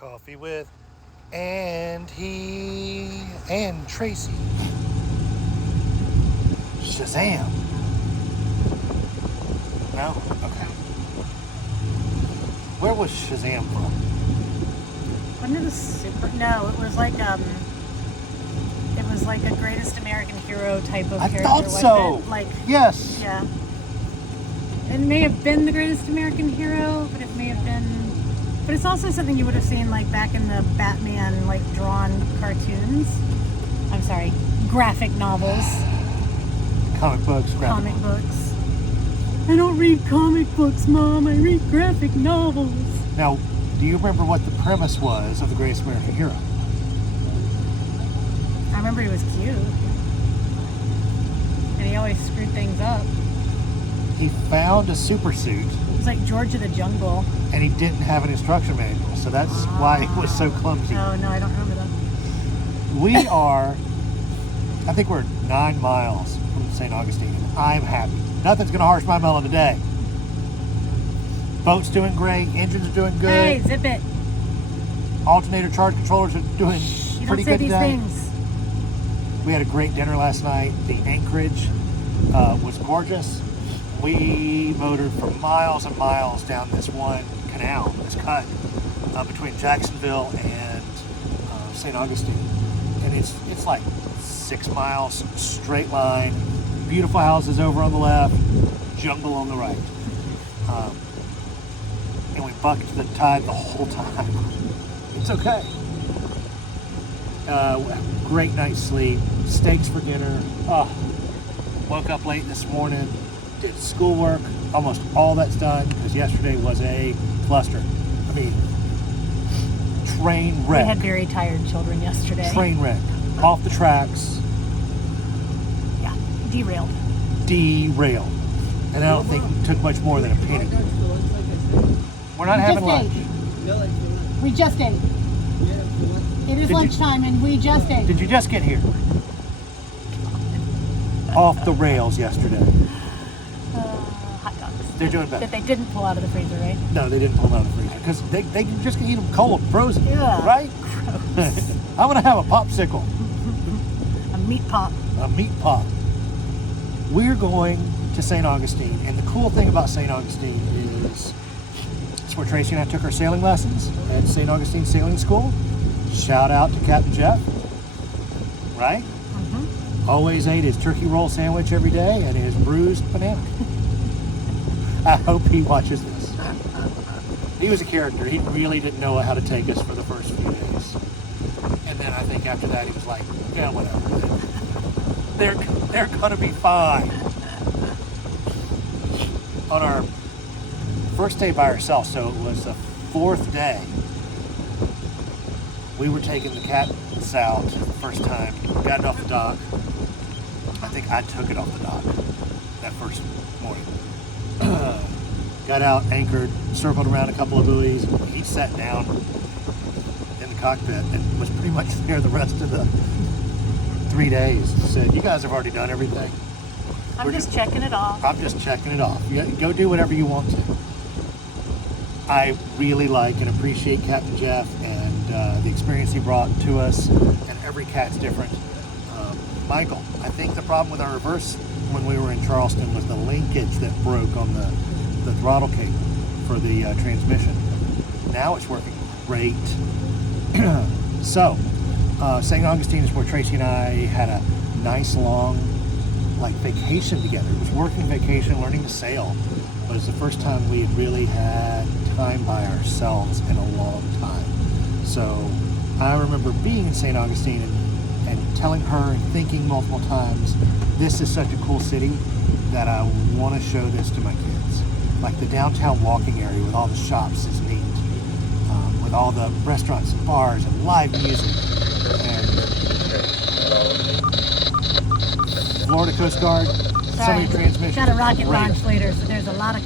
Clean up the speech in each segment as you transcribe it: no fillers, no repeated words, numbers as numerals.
coffee with Andy and Tracy. Shazam. No? Okay. Where was Shazam from? Wasn't it a super? No, it was like a Greatest American Hero type of character. I thought so. It? Like, yes. Yeah. It may have been the Greatest American Hero, but it may have been. But it's also something you would have seen like back in the Batman like drawn cartoons. I'm sorry, graphic novels. Comic books. Comic books. I don't read comic books, Mom. I read graphic novels. Now, do you remember what the premise was of the Greatest American Hero? I remember he was cute. And he always screwed things up. He found a super suit. It was like George of the Jungle. And he didn't have an instruction manual, so that's why it was so clumsy. Oh, no, I don't remember that. We are, I think we're 9 miles from St. Augustine, and I'm happy. Nothing's going to harsh my melon today. Boat's doing great, engines are doing good. Hey, zip it. Alternator charge controllers are doing You pretty don't say good these today. things. We had a great dinner last night. The anchorage was gorgeous. We motored for miles and miles down this one canal, this cut between Jacksonville and St. Augustine, and it's like 6 miles straight line. Beautiful houses over on the left, jungle on the right, and we bucked the tide the whole time. It's okay. Great night's sleep, steaks for dinner. Woke up late this morning, did schoolwork. Almost all that's done because yesterday was a cluster. I mean, train wreck. We had very tired children yesterday. Train wreck. Off the tracks. Yeah, derailed. And I don't think it took much more than a penny. We're not having lunch. We just ate. It is lunchtime and we just ate. Did you just get here? Off the rails yesterday. Hot dogs. They're doing better. That they didn't pull out of the freezer, right? No, they didn't pull them out of the freezer because they just can eat them cold, frozen, Yeah. right? Gross. I'm gonna have a popsicle, A meat pop. a meat pop. We're going to St. Augustine, and the cool thing about St. Augustine is it's where Tracy and I took our sailing lessons at St. Augustine Sailing School. Shout out to Captain Jeff, right? Always ate his turkey roll sandwich every day and his bruised banana. I hope he watches this. He was a character. He really didn't know how to take us for the first few days. And then I think after that he was like, yeah, whatever. They're gonna be fine. On our first day by ourselves, so it was the 4th day, we were taking the cats out the first time, got it off the dock. I think I took it off the dock that first morning. Got out, anchored, circled around a couple of buoys. He sat down in the cockpit and was pretty much there the rest of the 3 days. Said, you guys have already done everything. I'm just checking it off. I'm just checking it off. You go do whatever you want to. I really like and appreciate Captain Jeff and the experience he brought to us, and every cat's different. Michael, I think the problem with our reverse when we were in Charleston was the linkage that broke on the throttle cable for the transmission. Now it's working great. So, St. Augustine is where Tracy and I had a nice long vacation together. It was working vacation, learning to sail, but it's the first time we had really had time by ourselves in a long time. So I remember being in St. Augustine and telling her and thinking multiple times, this is such a cool city that I want to show this to my kids. Like the downtown walking area with all the shops is neat, with all the restaurants and bars and live music. And Florida Coast Guard, some of your transmissions. Got a rocket great. launch later, so there's a lot of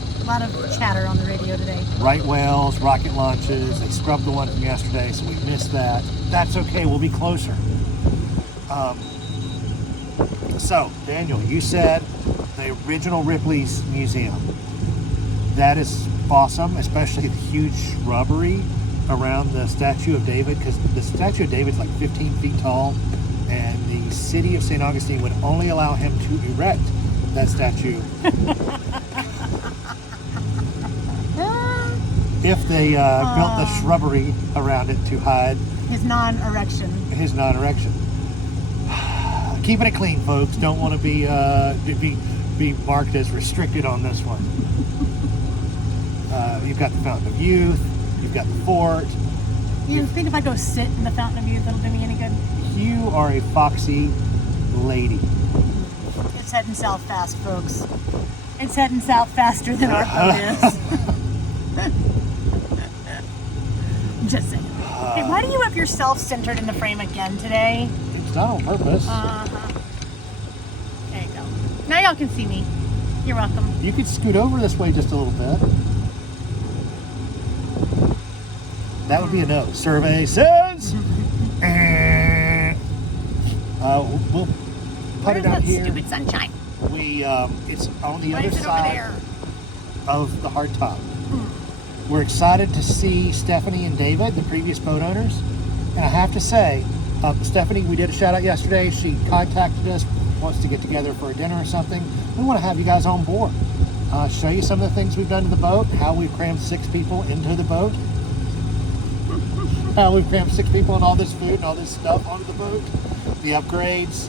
chatter on the radio today. Right whales, rocket launches. They scrubbed the one from yesterday, so we missed that. That's okay, we'll be closer. So, Daniel, you said the original Ripley's Museum. That is awesome, especially the huge shrubbery around the statue of David, because the statue of David's like 15 feet tall, and the city of St. Augustine would only allow him to erect that statue if they built the shrubbery around it to hide His non-erection. his non-erection. Keeping it clean, folks. Don't want to be marked as restricted on this one. You've got the Fountain of Youth. You've got the fort. You think if I go sit in the Fountain of Youth, it'll do me any good? You are a foxy lady. It's heading south fast, folks. It's heading south faster than our boat is. Just saying. Hey, why do you have yourself centered in the frame again today? It's not on purpose. There you go. Now y'all can see me. You're welcome. You could scoot over this way just a little bit. That would be a no. Survey says. We'll put it out here. Stupid sunshine? It's on the Why other is it over side there? of the hard top. We're excited to see Stephanie and David, the previous boat owners. And I have to say, Stephanie, we did a shout out yesterday. She contacted us, wants to get together for a dinner or something. We want to have you guys on board. Show you some of the things we've done to the boat, how we've crammed 6 people into the boat, how we've crammed 6 people and all this food and all this stuff onto the boat, the upgrades.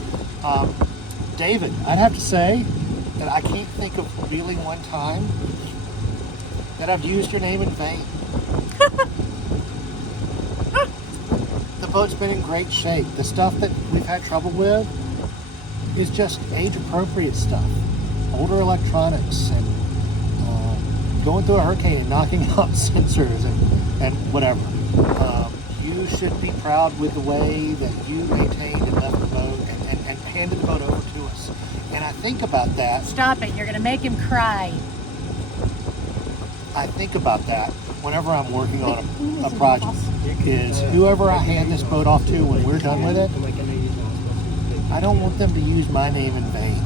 David, I'd have to say that I can't think of really one time that I've used your name in vain. The boat's been in great shape. The stuff that we've had trouble with is just age-appropriate stuff. Older electronics and going through a hurricane and knocking out sensors and whatever. You should be proud with the way that you maintained and left the boat and handed the boat over to us. And I think about that. Stop it. You're going to make him cry. I think about that whenever I'm working on a project, is whoever I hand this boat off to when we're done with it, I don't want them to use my name in vain.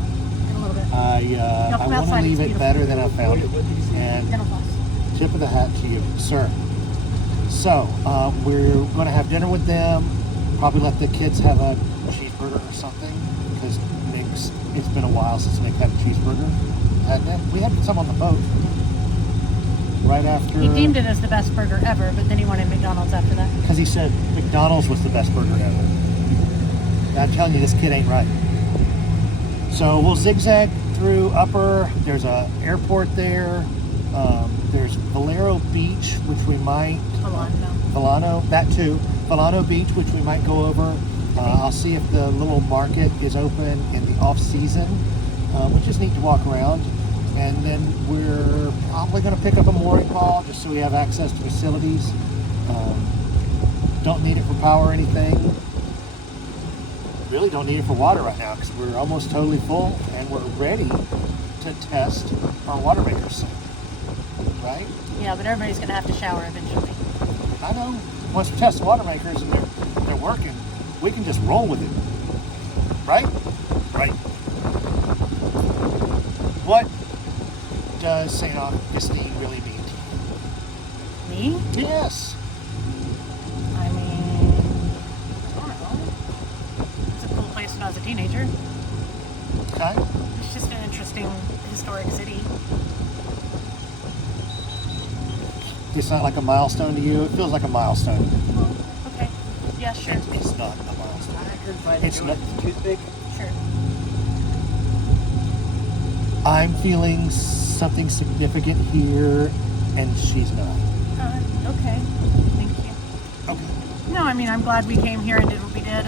A little bit. I want to leave it better than I found it. And Dental floss. tip of the hat to you, sir. So, we're going to have dinner with them, probably let the kids have a cheeseburger or something, because it's been a while since Nick had a cheeseburger. We had some on the boat. Right after... He deemed it as the best burger ever, but then he wanted McDonald's after that. Because he said McDonald's was the best burger ever. I'm telling you, this kid ain't right. So we'll zigzag through Upper. There's a airport there. There's Valero Beach, which we might... Volano, that too. Volano Beach, which we might go over. I'll see if the little market is open in the off-season, which is neat to walk around. And then we're probably going to pick up a mooring ball just so we have access to facilities. Don't need it for power or anything. Really don't need it for water right now because we're almost totally full and we're ready to test our water maker soon. Right? Yeah, but everybody's going to have to shower eventually. I know. Once we test the water makers and they're working, we can just roll with it. Right? Right. What does St. Augustine really mean to you? Me? Yes. I mean, I don't know. It's a cool place when I was a teenager. Okay. It's just an interesting historic city. It's not like a milestone to you. It feels like a milestone. Well, okay. Yeah, sure. It's not a milestone. It's not. Toothpick. Sure. I'm feeling something significant here, and she's not. Okay. Thank you. Okay. No, I mean, I'm glad we came here and did what we did.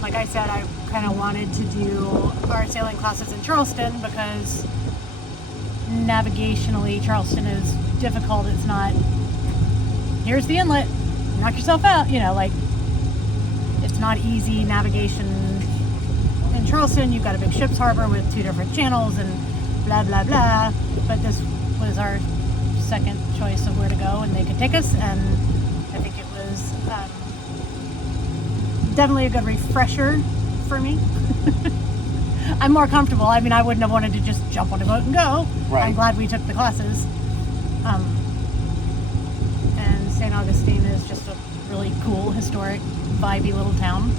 Like I said, I kind of wanted to do our sailing classes in Charleston because navigationally, Charleston is difficult. It's not, here's the inlet, knock yourself out, it's not easy navigation in Charleston. You've got a big ship's harbor with 2 different channels and blah, blah, blah. But this was our second choice of where to go and they could take us. And I think it was definitely a good refresher for me. I'm more comfortable. I mean, I wouldn't have wanted to just jump on a boat and go. Right. I'm glad we took the classes. And St. Augustine just a really cool, historic, vibey little town.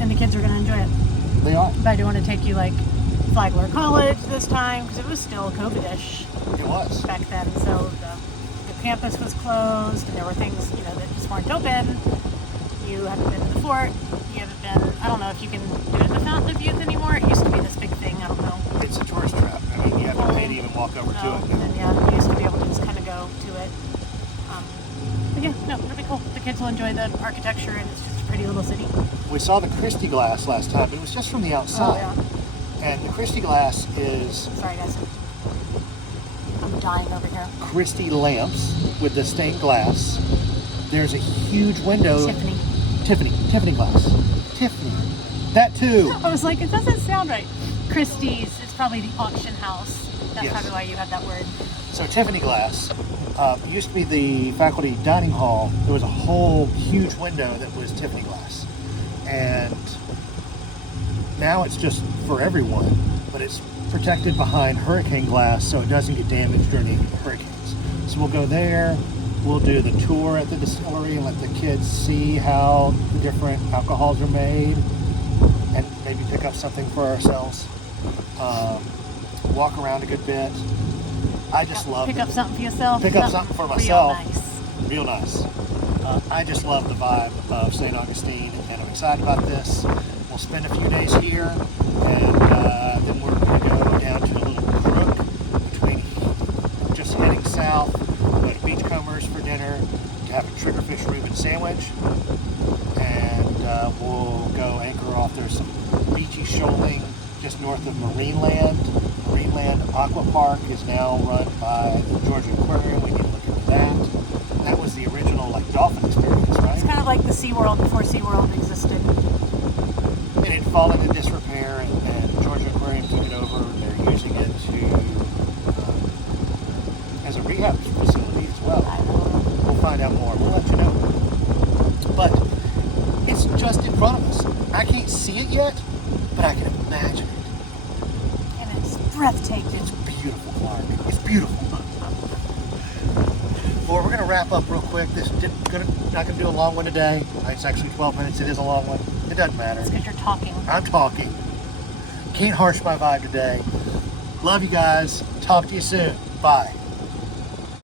And the kids are going to enjoy it. They are. But I do want to take you like Flagler College this time because it was still COVID-ish It was. back then. So the campus was closed and there were things, you know, that just weren't open. You haven't been to the fort. You haven't been, I don't know if you can do it at the Fountain of Youth anymore. It used to be this big thing. I don't know. It's a tourist trap. I mean, you have to pay to even walk over to No, it. and yeah, you used to be able to just kind of go to it. But yeah, no, it'll be cool. The kids will enjoy the architecture and it's just a pretty little city. We saw the Christie glass last time, but it was just from the outside. Oh, yeah. And the Christie glass is Sorry, guys. I'm dying over here. Christie lamps with the stained glass. There's a huge window. Tiffany glass. Tiffany. That too. I was like, it doesn't sound right. Christie's, it's probably the auction house. That's Yes. probably why you had that word. So Tiffany glass used to be the faculty dining hall. There was a whole huge window that was Tiffany glass. And now it's just for everyone, but it's protected behind hurricane glass so it doesn't get damaged during any hurricanes. So we'll go there, we'll do the tour at the distillery and let the kids see how the different alcohols are made and maybe pick up something for ourselves. Walk around a good bit. I just love Pick up something for yourself. Pick up something for myself. Real nice. Real nice. I just love the vibe of St. Augustine, and I'm excited about this. We'll spend a few days here, and then we're going to go down to a little crook between just heading south, go to Beachcombers for dinner, to have a triggerfish Reuben sandwich, and we'll go anchor off. There's some beachy shoaling just north of Marineland. Marineland Aqua Park is now run by the Georgia Aquarium. We need to look into that. That was the original like dolphin experience, right? It's kind of like the SeaWorld before SeaWorld existed. And it fallen into disrepair, and Georgia Aquarium took it over. They're using it to as a rehab facility as well. I don't know. We'll find out more. We'll let you know. But it's just in front of us. I can't see it yet, but I can imagine it. And it's breathtaking. It's beautiful, Clark. It's beautiful. Well, we're going to wrap up real quick. Not going to do a long one today. It's actually 12 minutes. It is a long one. It doesn't matter. It's because you're talking. I'm talking. Can't harsh my vibe today. Love you guys. Talk to you soon. Bye.